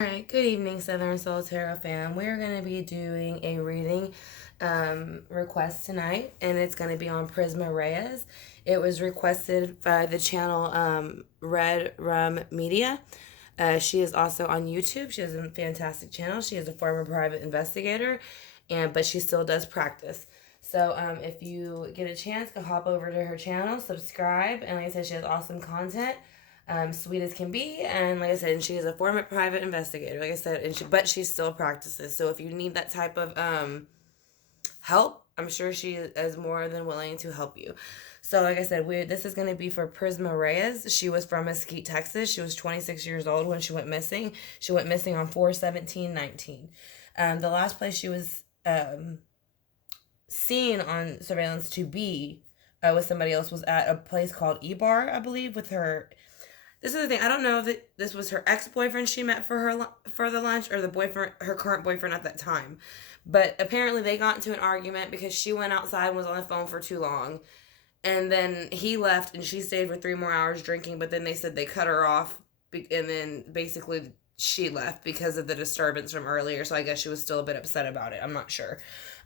Alright, good evening, Southern Soul Tarot fam. We're going to be doing a reading request tonight, and it's going to be on PRISMA REYES. It was requested by the channel Red Rum Media. She is also on YouTube. She has a fantastic channel. She is a former private investigator, but she still does practice. So if you get a chance, go hop over to her channel, subscribe, and like I said, she has awesome content. Sweet as can be, and like I said, she is a former private investigator, like I said, but she still practices. So if you need that type of help, I'm sure she is more than willing to help you. So like I said, this is going to be for Prisma Reyes. She was from Mesquite, Texas. She was 26 years old when she went missing. She went missing on 4/17/19. The last place she was seen on surveillance to be with somebody else was at a place called E-Bar, I believe, with her. This is the thing. I don't know if this was her ex-boyfriend she met for the lunch, or her current boyfriend at that time. But apparently they got into an argument because she went outside and was on the phone for too long. And then he left and she stayed for 3 more hours drinking. But then they said they cut her off. And then basically she left because of the disturbance from earlier. So I guess she was still a bit upset about it. I'm not sure.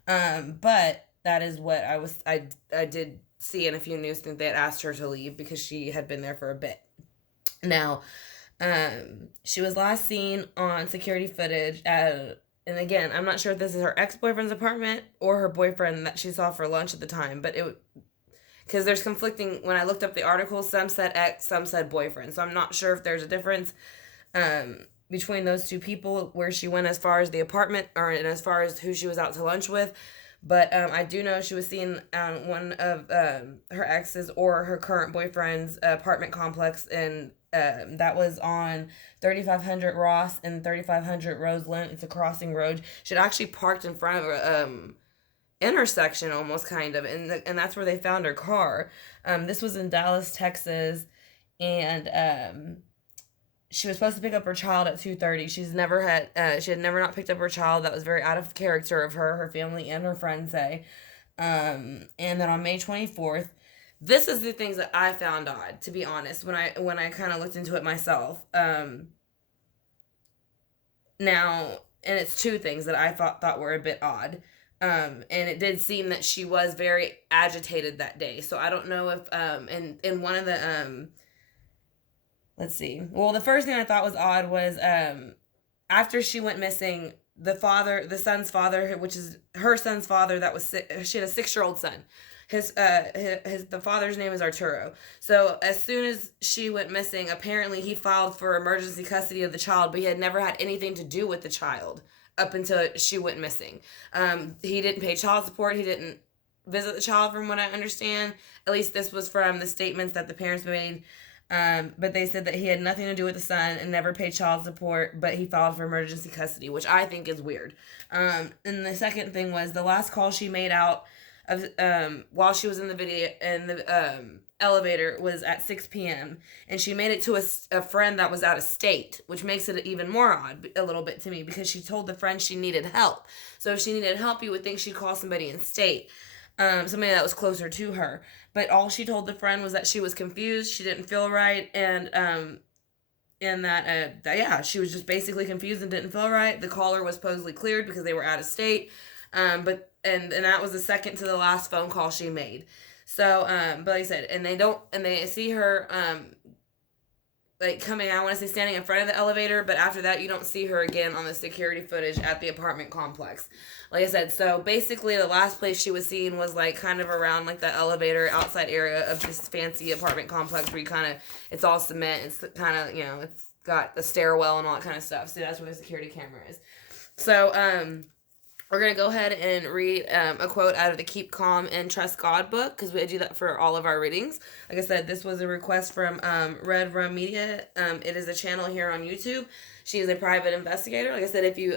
But that is what I did see in a few news things. They had asked her to leave because she had been there for a bit. Now, she was last seen on security footage and again, I'm not sure if this is her ex-boyfriend's apartment or her boyfriend that she saw for lunch at the time, but because there's conflicting, when I looked up the articles, some said ex, some said boyfriend, so I'm not sure if there's a difference between those two people where she went as far as the apartment and as far as who she was out to lunch with. But I do know she was seen on one of her exes or her current boyfriend's apartment complex, and that was on 3500 Ross and 3500 Roseland. It's a crossing road. She had actually parked in front of a intersection, almost, kind of, and that's where they found her car. This was in Dallas, Texas, and she was supposed to pick up her child at 2:30. She had never not picked up her child. That was very out of character of her family and her friends say. And then on May 24th, this is the things that I found odd, to be honest, when I kind of looked into it myself. Now, and it's two things that I thought were a bit odd. And it did seem that she was very agitated that day. So I don't know if in one of the let's see. Well, the first thing I thought was odd was after she went missing, the son's father, which is her son's father, that was sick. She had a 6-year-old son. The father's name is Arturo. So as soon as she went missing, apparently he filed for emergency custody of the child, but he had never had anything to do with the child up until she went missing. He didn't pay child support. He didn't visit the child, from what I understand. At least this was from the statements that the parents made. But they said that he had nothing to do with the son and never paid child support, but he filed for emergency custody, which I think is weird. And the second thing was the last call she made out of while she was in the elevator was at 6 p.m. and she made it to a friend that was out of state, which makes it even more odd a little bit to me, because she told the friend she needed help. So if she needed help, you would think she'd call somebody in state. Somebody that was closer to her. But all she told the friend was that she was confused, she didn't feel right, and that she was just basically confused and didn't feel right. The caller was supposedly cleared because they were out of state. But that was the second to the last phone call she made. So, but like I said, and they see her like coming out, I want to say standing in front of the elevator, but after that you don't see her again on the security footage at the apartment complex. Like I said, so basically the last place she was seen was like kind of around like the elevator outside area of this fancy apartment complex where it's all cement, it's kind of, it's got the stairwell and all that kind of stuff. So that's where the security camera is. So we're going to go ahead and read a quote out of the Keep Calm and Trust God book, because we do that for all of our readings. Like I said, this was a request from Red Rum Media. It is a channel here on YouTube. She is a private investigator. Like I said, if you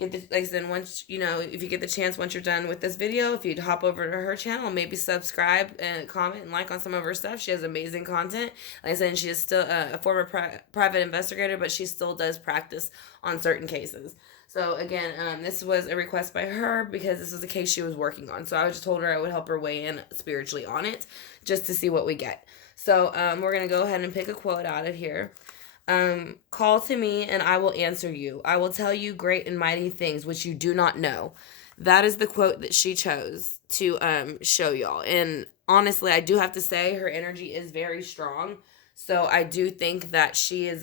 once if you get the chance, once you're done with this video, if you'd hop over to her channel, maybe subscribe and comment and like on some of her stuff. She has amazing content. Like I said, she is still a former private investigator, but she still does practice on certain cases. So again, this was a request by her because this was a case she was working on. So I just told her I would help her weigh in spiritually on it, just to see what we get. So we're going to go ahead and pick a quote out of here. Call to me and I will answer you. I will tell you great and mighty things which you do not know. That is the quote that she chose to show y'all. And honestly, I do have to say her energy is very strong. So I do think that she is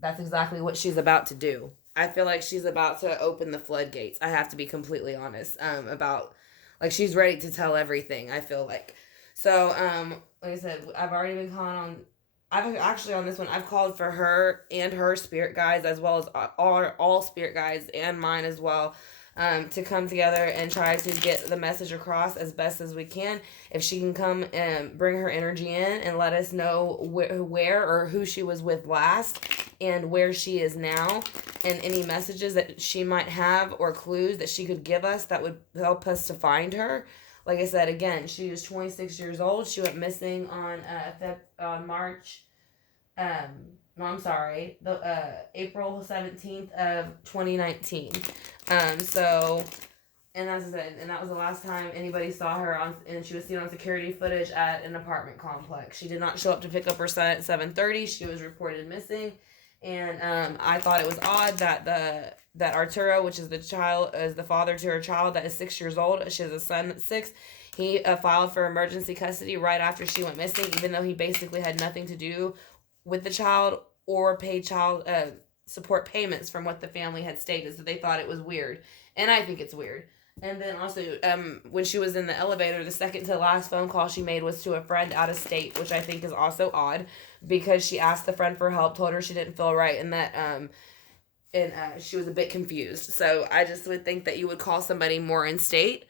that's exactly what she's about to do. I feel like she's about to open the floodgates. I have to be completely honest about, like, she's ready to tell everything, I feel like. So, like I said, I've already been calling on, I've actually on this one, I've called for her and her spirit guides, as well as all spirit guides and mine as well, to come together and try to get the message across as best as we can. If she can come and bring her energy in and let us know where or who she was with last and where she is now, and any messages that she might have or clues that she could give us that would help us to find her. Like I said, again, she is 26 years old. She went missing on March, no, I'm sorry, the April 17th of 2019. So, and that's it. And that was the last time anybody saw her on, and she was seen on security footage at an apartment complex. She did not show up to pick up her son at 7:30. She was reported missing. And I thought it was odd that that Arturo, which is the father to her child that is 6 years old. She has a son that's 6. He filed for emergency custody right after she went missing, even though he basically had nothing to do with the child or paid child support payments from what the family had stated. So they thought it was weird, and I think it's weird. And then also, when she was in the elevator, the second to last phone call she made was to a friend out of state, which I think is also odd, because she asked the friend for help, told her she didn't feel right, and that she was a bit confused. So I just would think that you would call somebody more in state,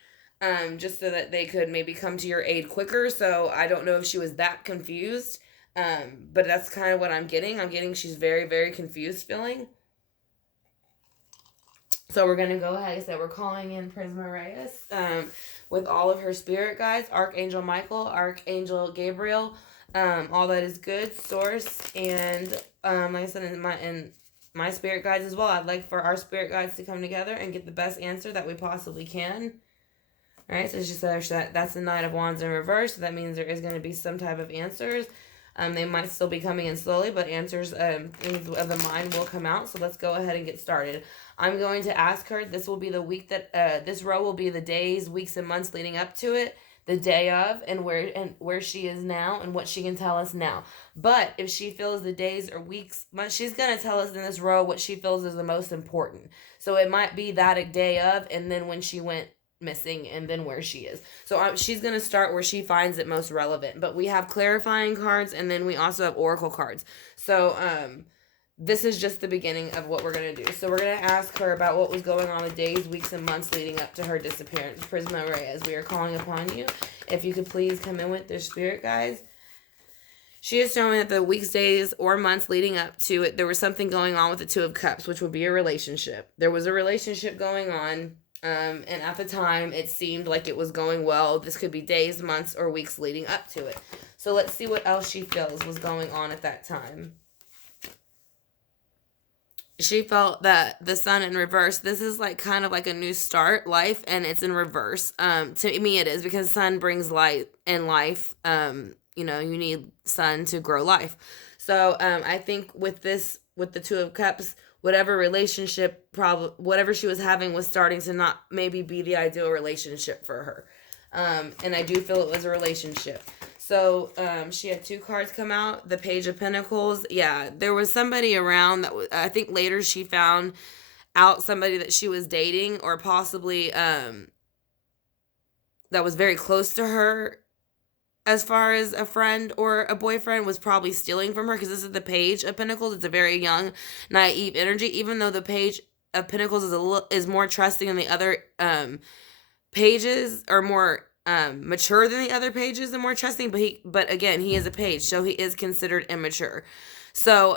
just so that they could maybe come to your aid quicker. So I don't know if she was that confused, but that's kind of what I'm getting. I'm getting she's very, very confused feeling. So we're going to go ahead and say we're calling in Prisma Reyes with all of her spirit guides, Archangel Michael, Archangel Gabriel, all that is good, source, and like I said, in my spirit guides as well. I'd like for our spirit guides to come together and get the best answer that we possibly can. All right, so she said that's the Knight of Wands in reverse. So that means there is going to be some type of answers. They might still be coming in slowly, but answers of the mind will come out. So let's go ahead and get started. I'm going to ask her, this will be the week that, this row will be the days, weeks, and months leading up to it, the day of, and where she is now, and what she can tell us now. But if she feels the days or weeks, months, she's going to tell us in this row what she feels is the most important. So it might be that a day of, and then when she went missing, and then where she is. So she's going to start where she finds it most relevant. But we have clarifying cards, and then we also have oracle cards. So this is just the beginning of what we're going to do. So we're going to ask her about what was going on the days, weeks, and months leading up to her disappearance. Prisma Reyes, we are calling upon you. If you could please come in with their spirit guides. She is showing that the weeks, days, or months leading up to it, there was something going on with the Two of Cups, which would be a relationship. There was a relationship going on. And at the time, it seemed like it was going well. This could be days, months, or weeks leading up to it. So let's see what else she feels was going on at that time. She felt that the Sun in reverse, this is like kind of like a new start, life, and it's in reverse. To me it is, because Sun brings light and life. You need Sun to grow life. So I think with the Two of Cups, whatever relationship problem, whatever she was having was starting to not maybe be the ideal relationship for her. And I do feel it was a relationship. So she had 2 cards come out. The Page of Pentacles. Yeah, there was somebody around that I think later she found out somebody that she was dating, or possibly that was very close to her, as far as a friend or a boyfriend, was probably stealing from her, because this is the Page of Pentacles. It's a very young, naive energy, even though the Page of Pentacles is more trusting than the other pages, or more mature than the other pages and more trusting, but again, he is a page, so he is considered immature. So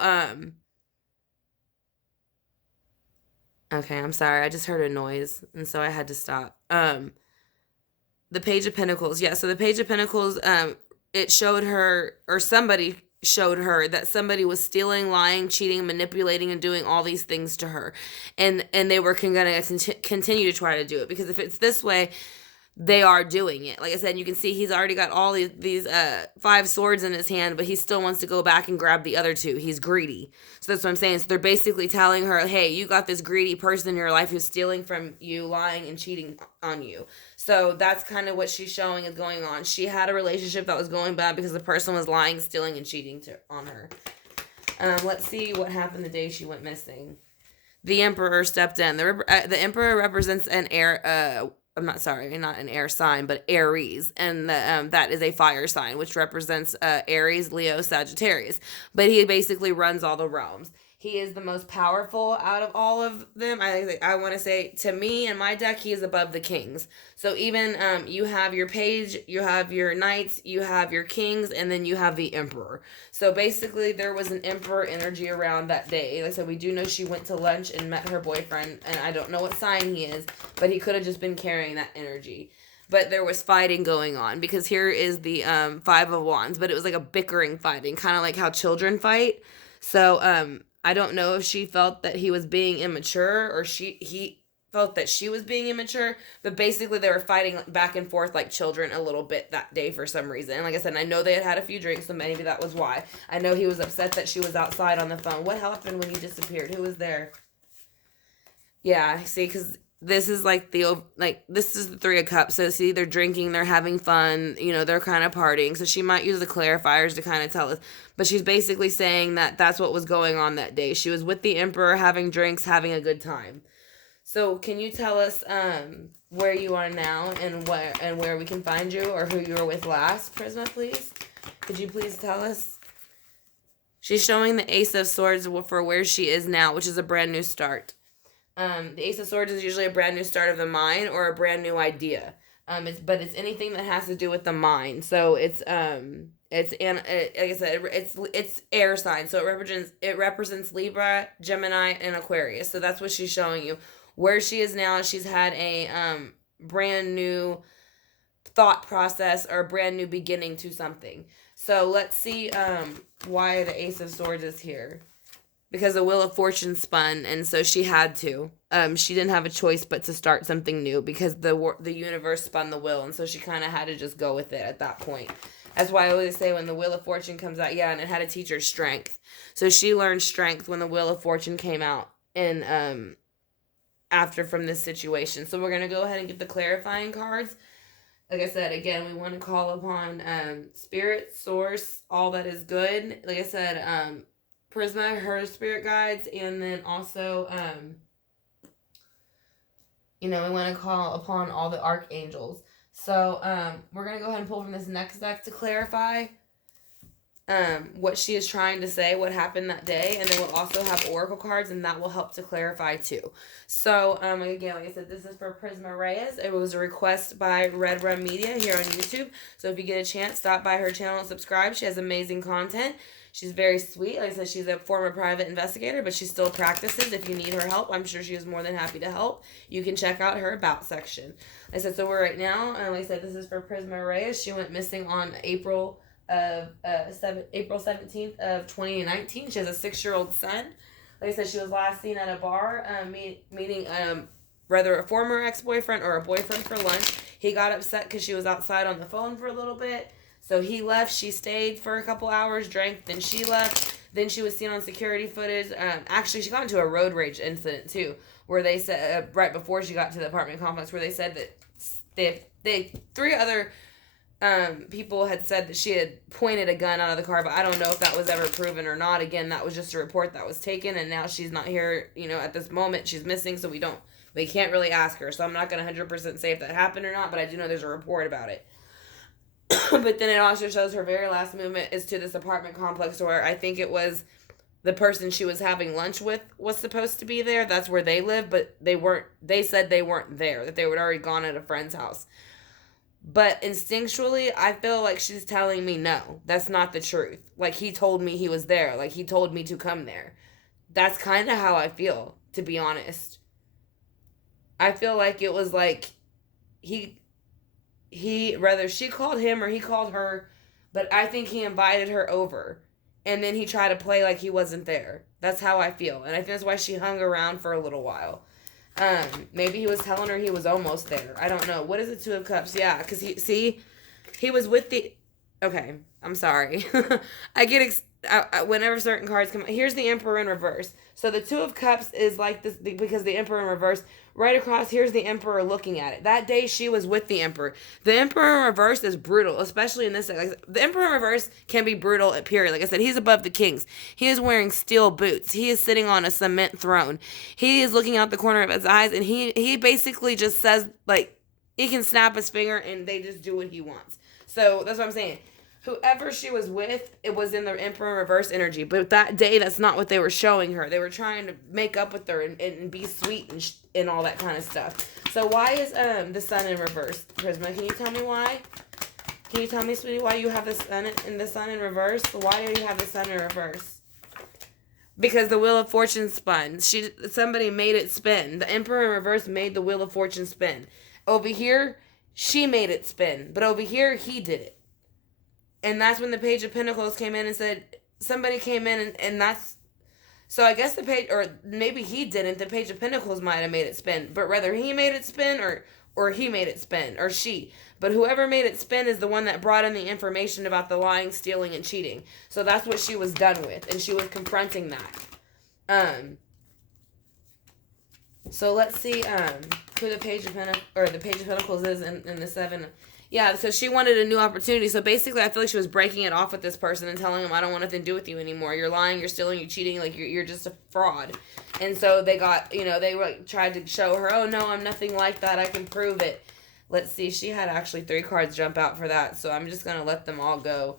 okay, I'm sorry, I just heard a noise, and so I had to stop. The Page of Pentacles. Yeah, so the Page of Pentacles, it showed her, or somebody showed her, that somebody was stealing, lying, cheating, manipulating, and doing all these things to her. And they were going to continue to try to do it. Because if it's this way, they are doing it. Like I said, you can see he's already got all these 5 swords in his hand, but he still wants to go back and grab the other 2. He's greedy. So that's what I'm saying. So they're basically telling her, hey, you got this greedy person in your life who's stealing from you, lying and cheating on you. So that's kind of what she's showing is going on. She had a relationship that was going bad because the person was lying, stealing, and cheating on her. Let's see what happened the day she went missing. The Emperor stepped in. The Emperor represents an air... not an air sign, but Aries. And that is a fire sign, which represents Aries, Leo, Sagittarius. But he basically runs all the realms. He is the most powerful out of all of them. I want to say, to me, in my deck, he is above the kings. So even you have your page, you have your knights, you have your kings, and then you have the emperor. So basically, there was an emperor energy around that day. Like I said, we do know she went to lunch and met her boyfriend, and I don't know what sign he is, but he could have just been carrying that energy. But there was fighting going on, because here is the 5 of Wands, but it was like a bickering fighting, kind of like how children fight. So, I don't know if she felt that he was being immature or he felt that she was being immature, but basically they were fighting back and forth like children a little bit that day for some reason. And like I said, I know they had a few drinks, so maybe that was why. I know he was upset that she was outside on the phone. What happened when you disappeared? Who was there? Yeah, see, because this is this is the 3 of Cups. So see, they're drinking, they're having fun, they're kind of partying. So she might use the clarifiers to kind of tell us. But she's basically saying that that's what was going on that day. She was with the Emperor, having drinks, having a good time. So can you tell us where you are now and where we can find you, or who you were with last, Prisma, please? Could you please tell us? She's showing the Ace of Swords for where she is now, which is a brand new start. The Ace of Swords is usually a brand new start of the mind or a brand new idea. But it's anything that has to do with the mind. So like I said, it's air sign. So it represents Libra, Gemini, and Aquarius. So that's what she's showing you. Where she is now, she's had a brand new thought process or a brand new beginning to something. So let's see why the Ace of Swords is here. Because the Wheel of Fortune spun, and so she had to. She didn't have a choice but to start something new because the universe spun the wheel, and so she kind of had to just go with it at that point. That's why I always say when the Wheel of Fortune comes out, and it had to teach her strength. So she learned strength when the Wheel of Fortune came out, and after from this situation. So we're going to go ahead and get the clarifying cards. Like I said, again, we want to call upon Spirit, Source, all that is good. Like I said, Prisma, her spirit guides, and then also, we want to call upon all the archangels. So, we're going to go ahead and pull from this next deck to clarify what she is trying to say, what happened that day, and then we'll also have oracle cards, and that will help to clarify too. So, again, like I said, this is for Prisma Reyes. It was a request by Red Rum Media here on YouTube. So if you get a chance, stop by her channel and subscribe. She has amazing content. She's very sweet. Like I said, she's a former private investigator, but she still practices. If you need her help, I'm sure she is more than happy to help. You can check out her About section. Like I said, so we're right now, like I said, this is for Prisma Reyes. She went missing on April 17th of 2019. She has a 6-year-old son. Like I said, she was last seen at a bar meeting rather a former ex-boyfriend or a boyfriend for lunch. He got upset because she was outside on the phone for a little bit. So he left, she stayed for a couple hours, drank, then she left. Then she was seen on security footage. Actually, she got into a road rage incident, too, where they said, right before she got to the apartment complex, where they said that 3 other people had said that she had pointed a gun out of the car, but I don't know if that was ever proven or not. Again, that was just a report that was taken, and now she's not here, at this moment. She's missing, so we can't really ask her. So I'm not going to 100% say if that happened or not, but I do know there's a report about it. But then it also shows her very last movement is to this apartment complex where I think it was the person she was having lunch with was supposed to be there. That's where they live, but they said they weren't there, that they had already gone at a friend's house. But instinctually, I feel like she's telling me, no, that's not the truth. Like, he told me he was there. Like, he told me to come there. That's kind of how I feel, to be honest. I feel like it was like whether she called him or he called her, but I think he invited her over. And then he tried to play like he wasn't there. That's how I feel. And I think that's why she hung around for a little while. Maybe he was telling her he was almost there. I don't know. What is the Two of Cups? Yeah, because he was with the. Okay, I'm sorry. I get whenever certain cards come. Here's the Emperor in reverse. So the Two of Cups is like this because the Emperor in reverse. Right across, here's the Emperor looking at it. That day she was with the Emperor. The Emperor in reverse is brutal, especially in this. Like, the Emperor in reverse can be brutal at period. Like I said, he's above the kings. He is wearing steel boots. He is sitting on a cement throne. He is looking out the corner of his eyes, and he basically just says, like, he can snap his finger and they just do what he wants. So that's what I'm saying. Whoever she was with, it was in the Emperor reverse energy. But that day, that's not what they were showing her. They were trying to make up with her and be sweet and all that kind of stuff. So why is the Sun in reverse, Prisma? Can you tell me why? Can you tell me, sweetie, why you have the Sun in reverse? Why do you have the Sun in reverse? Because the Wheel of Fortune spun. Somebody made it spin. The Emperor in reverse made the Wheel of Fortune spin. Over here, she made it spin. But over here, he did it. And that's when the Page of Pentacles came in and said, somebody came in and that's, so I guess the page, or maybe he didn't, the Page of Pentacles might have made it spin, but whether he made it spin or he made it spin, or she. But whoever made it spin is the one that brought in the information about the lying, stealing, and cheating. So that's what she was done with, and she was confronting that. So let's see who the Page of Pentacles is in the Seven. Yeah, so she wanted a new opportunity. So basically, I feel like she was breaking it off with this person and telling him, I don't want nothing to do with you anymore. You're lying, you're stealing, you're cheating, like you're just a fraud. And so they got, they tried to show her, oh no, I'm nothing like that, I can prove it. Let's see, she had actually 3 cards jump out for that, so I'm just going to let them all go.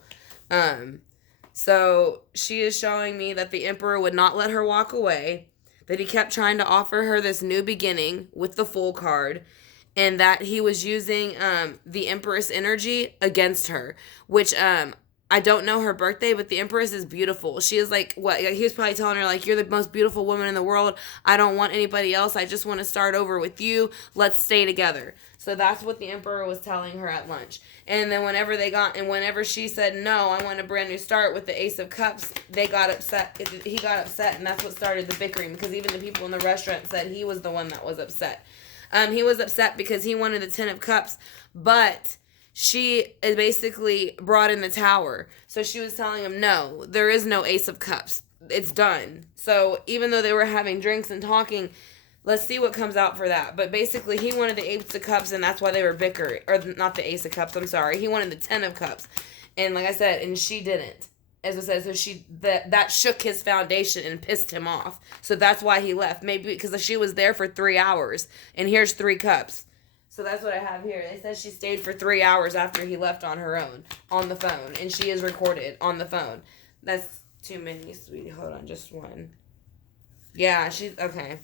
So she is showing me that the Emperor would not let her walk away, that he kept trying to offer her this new beginning with the Fool card, and that he was using the Empress energy against her, which I don't know her birthday, but the Empress is beautiful. She is like, what, he was probably telling her, like, you're the most beautiful woman in the world. I don't want anybody else. I just want to start over with you. Let's stay together. So that's what the Emperor was telling her at lunch. And then whenever she said, no, I want a brand new start with the Ace of Cups, they got upset. He got upset, and that's what started the bickering, because even the people in the restaurant said he was the one that was upset. He was upset because he wanted the 10 of Cups, but she basically brought in the Tower. So she was telling him, no, there is no Ace of Cups. It's done. So even though they were having drinks and talking, let's see what comes out for that. But basically, he wanted the Ace of Cups, and that's why they were bickering. Or not the Ace of Cups, I'm sorry. He wanted the 10 of Cups. And like I said, and she didn't. As I said, so that shook his foundation and pissed him off. So that's why he left. Maybe because she was there for 3 hours. And here's 3 cups. So that's what I have here. They said she stayed for 3 hours after he left on her own, on the phone. And she is recorded on the phone. That's too many, sweetie. Hold on, just one. Yeah, she's, okay.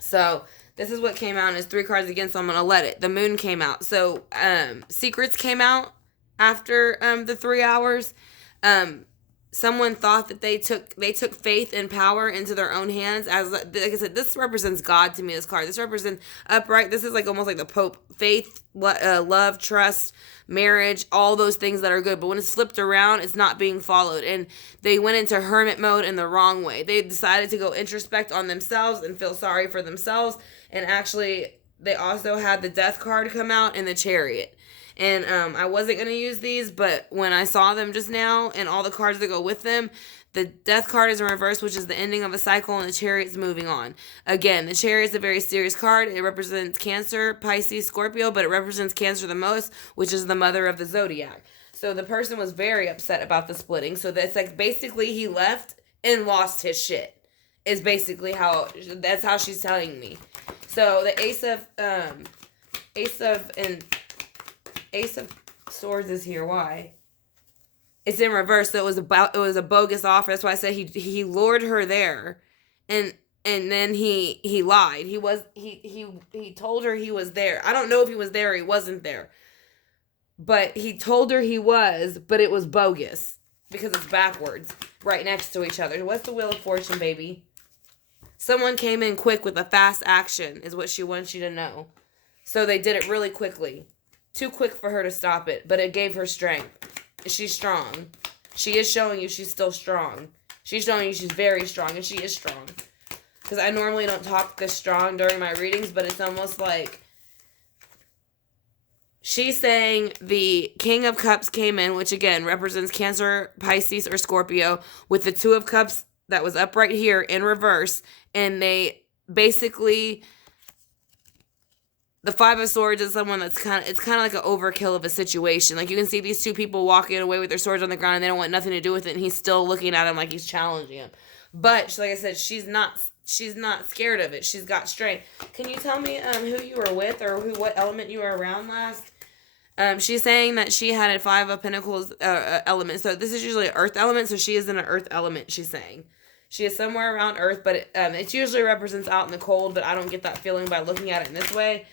So this is what came out. Is 3 cards against, so I'm going to let it. The Moon came out. So Secrets came out after the 3 hours. Someone thought that they took faith and power into their own hands. As like I said, this represents God to me, this card. This represents upright. This is like almost like the Pope. Faith, love, trust, marriage, all those things that are good. But when it's flipped around, it's not being followed. And they went into hermit mode in the wrong way. They decided to go introspect on themselves and feel sorry for themselves. And actually, they also had the Death card come out in the Chariot. And I wasn't going to use these, but when I saw them just now and all the cards that go with them, the Death card is in reverse, which is the ending of a cycle, and the Chariot's moving on. Again, the Chariot's a very serious card. It represents Cancer, Pisces, Scorpio, but it represents Cancer the most, which is the mother of the zodiac. So the person was very upset about the splitting. So that's like basically he left and lost his shit. Is basically that's how she's telling me. So the Ace of Swords is here. Why? It's in reverse. So it was a bogus offer. That's why I said he lured her there, and then he lied. He told her he was there. I don't know if he was there or he wasn't there, but he told her he was, but it was bogus because it's backwards, right next to each other. What's the Wheel of Fortune, baby? Someone came in quick with a fast action, is what she wants you to know. So they did it really quickly. Too quick for her to stop it, but it gave her strength. She's strong. She is showing you she's still strong. She's showing you she's very strong, and she is strong. because I normally don't talk this strong during my readings, but it's almost like she's saying the King of Cups came in, which again represents Cancer, Pisces, or Scorpio, with the Two of Cups that was up right here in reverse. And they basically, the Five of Swords is someone that's kind of like an overkill of a situation. Like you can see these two people walking away with their swords on the ground and they don't want nothing to do with it. And he's still looking at him like he's challenging him. But like I said, she's not scared of it. She's got strength. Can you tell me who you were with or what element you were around last? She's saying that she had a Five of Pentacles element. So this is usually an earth element. So she is in an earth element, she's saying. She is somewhere around earth, but it usually represents out in the cold, but I don't get that feeling by looking at it in this way.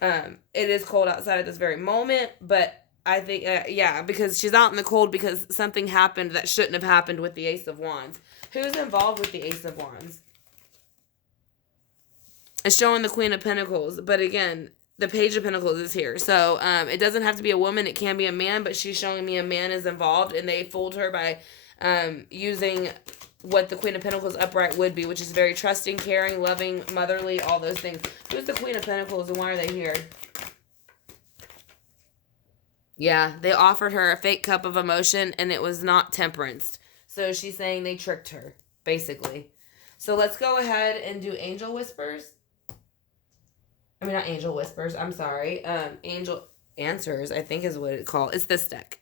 It is cold outside at this very moment, but I think, yeah, because she's out in the cold because something happened that shouldn't have happened with the Ace of Wands. Who's involved with the Ace of Wands? It's showing the Queen of Pentacles, but again, the Page of Pentacles is here. So it doesn't have to be a woman. It can be a man, but she's showing me a man is involved, and they fooled her by using what the Queen of Pentacles upright would be, which is very trusting, caring, loving, motherly, all those things. Who's the Queen of Pentacles and why are they here? Yeah, they offered her a fake cup of emotion, and it was not temperance. So she's saying they tricked her, basically. So let's go ahead and do Angel Whispers. I mean, not Angel Whispers, I'm sorry. Angel Answers, I think is what it's called. It's this deck.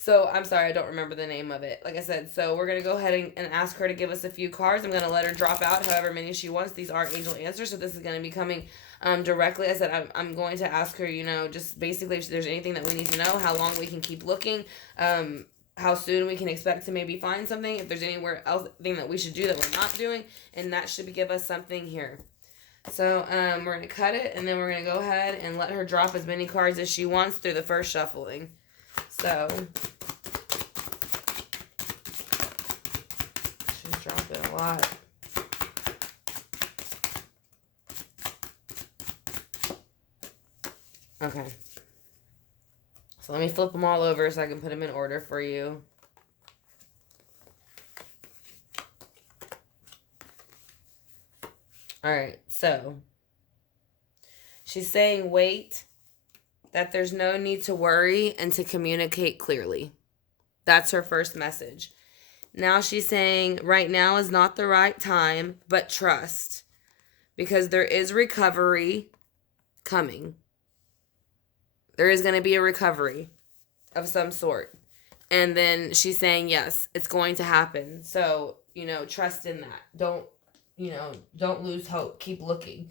So, I'm sorry, I don't remember the name of it. Like I said, so we're going to go ahead and ask her to give us a few cards. I'm going to let her drop out however many she wants. These are Angel Answers, so this is going to be coming directly. I said I'm going to ask her, you know, just basically if there's anything that we need to know, how long we can keep looking, how soon we can expect to maybe find something, if there's anywhere else thing that we should do that we're not doing, and that should give us something here. So, we're going to cut it, and then we're going to go ahead and let her drop as many cards as she wants through the first shuffling. So, she's dropping a lot. Okay. So, let me flip them all over so I can put them in order for you. Alright, so she's saying wait, that there's no need to worry and to communicate clearly. That's her first message. Now she's saying right now is not the right time, but trust. Because there is recovery coming. There is going to be a recovery of some sort. And then she's saying, yes, it's going to happen. So, you know, trust in that. Don't lose hope. Keep looking.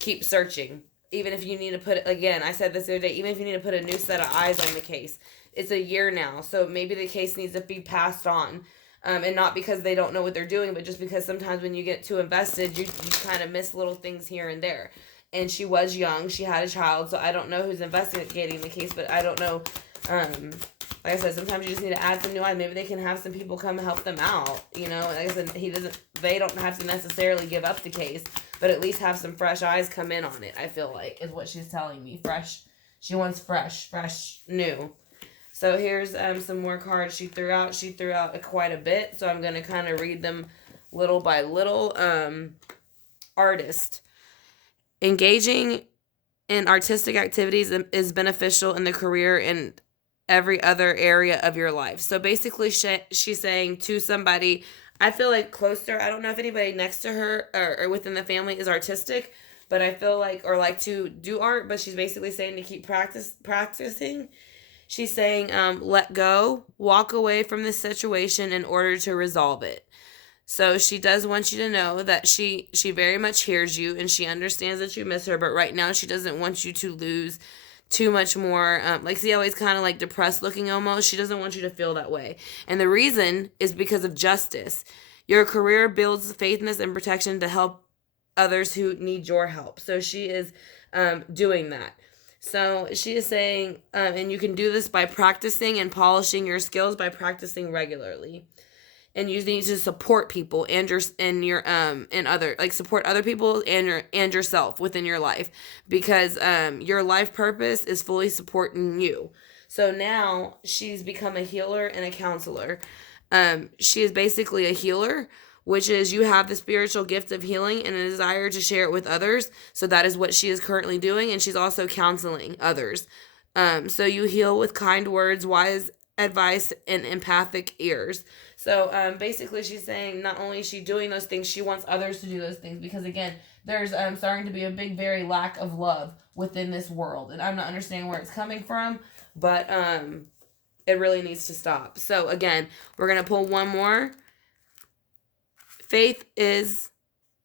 Keep searching. Even if you need to put, again, I said this the other day, even if you need to put a new set of eyes on the case. It's a year now, so maybe the case needs to be passed on. And not because they don't know what they're doing, but just because sometimes when you get too invested, you kind of miss little things here and there. And she was young. She had a child, so I don't know who's investigating the case, but I don't know. Like I said, sometimes you just need to add some new eyes. Maybe they can have some people come help them out. You know, like I said, they don't have to necessarily give up the case, but at least have some fresh eyes come in on it, I feel like, is what she's telling me. Fresh. She wants fresh, new. So here's some more cards she threw out. She threw out quite a bit, so I'm going to kind of read them little by little. Artist. Engaging in artistic activities is beneficial in the career and every other area of your life. So basically she's saying to somebody, I feel like closer, I don't know if anybody next to her or within the family is artistic, but I feel like, or like to do art, but she's basically saying to keep practicing. She's saying, let go, walk away from this situation in order to resolve it. So she does want you to know that she very much hears you and she understands that you miss her, but right now she doesn't want you to lose too much more, like see how he's kind of like depressed looking almost? She doesn't want you to feel that way. And the reason is because of justice. Your career builds faithfulness and protection to help others who need your help. So she is doing that. So she is saying, and you can do this by practicing and polishing your skills by practicing regularly. And you need to support people and support other people and yourself within your life, because your life purpose is fully supporting you. So now she's become a healer and a counselor. She is basically a healer which is you have the spiritual gift of healing and a desire to share it with others. So that is what she is currently doing, and she's also counseling others. So you heal with kind words, wise advice, and empathic ears. So basically, she's saying not only is she doing those things, she wants others to do those things, because again, there's starting to be a big, very lack of love within this world, and I'm not understanding where it's coming from, but it really needs to stop. So again, we're gonna pull one more. Faith is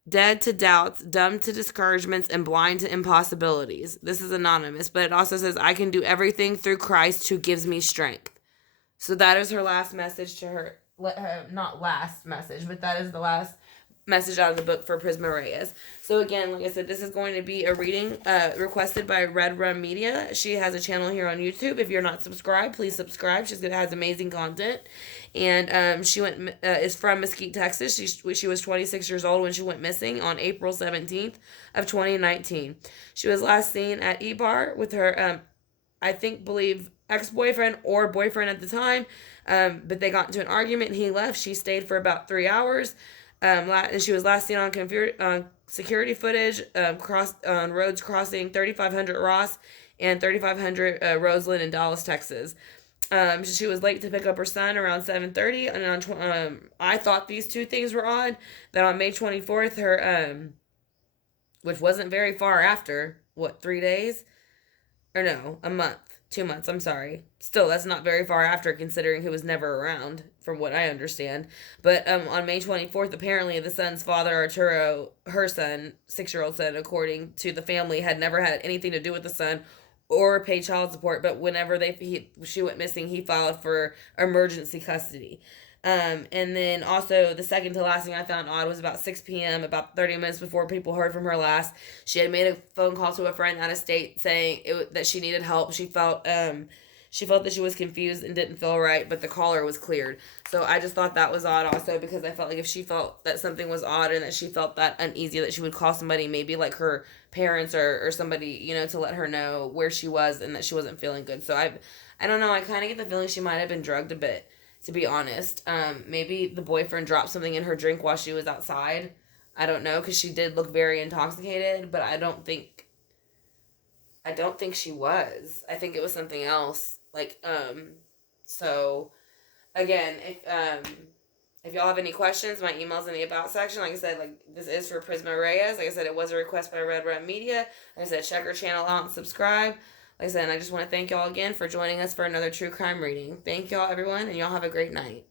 dead to doubts, dumb to discouragements, and blind to impossibilities. This is anonymous, but it also says, I can do everything through Christ who gives me strength. So that is her last message to her. Not last message, but that is the last message out of the book for Prisma Reyes. So again, like I said, this is going to be a reading requested by Red Rum Media. She has a channel here on YouTube. If you're not subscribed, please subscribe. She has amazing content. And she is from Mesquite, Texas. She was 26 years old when she went missing on April 17th of 2019. She was last seen at E-Bar with her, believe ex-boyfriend or boyfriend at the time. But they got into an argument and he left. She stayed for about 3 hours. And she was last seen on security footage on roads crossing 3500 Ross and 3500 Roseland in Dallas, Texas. She was late to pick up her son around 7:30, and I thought these two things were odd. That on May 24th, her which wasn't very far after, 3 days, or no, a month. 2 months, I'm sorry. Still, that's not very far after, considering he was never around, from what I understand. But on May 24th, apparently the son's father, Arturo, her son, 6-year-old son, according to the family, had never had anything to do with the son or pay child support. But whenever she went missing, he filed for emergency custody. And then also the second to last thing I found odd was about 6 p.m., about 30 minutes before people heard from her last. She had made a phone call to a friend out of state saying that she needed help. She felt that she was confused and didn't feel right, but the caller was cleared. So I just thought that was odd also, because I felt like if she felt that something was odd and that she felt that uneasy, that she would call somebody, maybe like her parents or somebody, to let her know where she was and that she wasn't feeling good. So I don't know. I kind of get the feeling she might have been drugged a bit, to be honest. Maybe the boyfriend dropped something in her drink while she was outside. I don't know, because she did look very intoxicated, but I don't think she was. I think it was something else. So again, if y'all have any questions, my email's in the about section. Like I said, this is for Prisma Reyes. Like I said, it was a request by Red Rum Media. Like I said, check her channel out and subscribe. Like I said, and I just want to thank y'all again for joining us for another true crime reading. Thank y'all, everyone, and y'all have a great night.